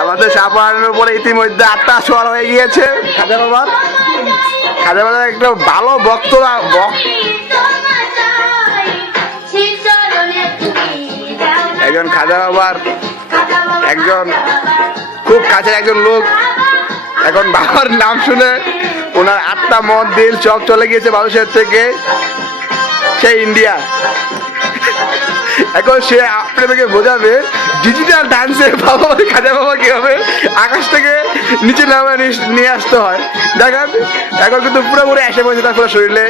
আমাদের সাপানের উপরে ইতিমধ্যে 8টা সোয়ার হয়ে গিয়েছে। খাজা বাবার একটা ভালো বক্তরা একজন খাজা বাবার একজন খুব কাছের একজন লোক এখন বাবার নাম শুনে ওনার আত্মা মন দিল সব চলে গিয়েছে মানুষের থেকে, সেই ইন্ডিয়া। এখন সে আপনাদেরকে বোঝাবে ডিজিটাল ডান্সে বাবা খাজা বাবা কিভাবে আকাশ থেকে নিচে নামে নিয়ে আসতে হয়। দেখেন এখন কিন্তু পুরোপুরি এসে পড়েছে তার পুরো শরীরে।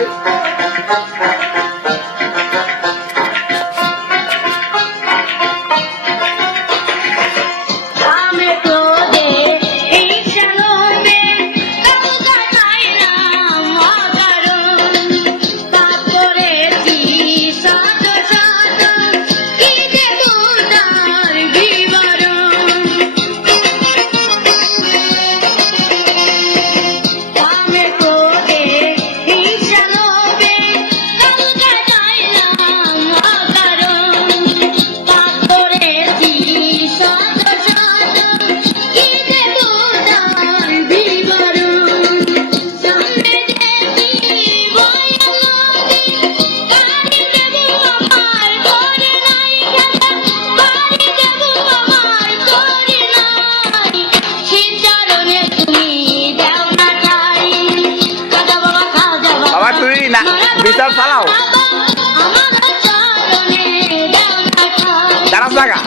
বিচার চালাও দাঁড়াস লাগা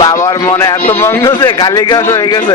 বাবার মনে এত মঙ্গ যে গালি গাছ হয়ে গেছে।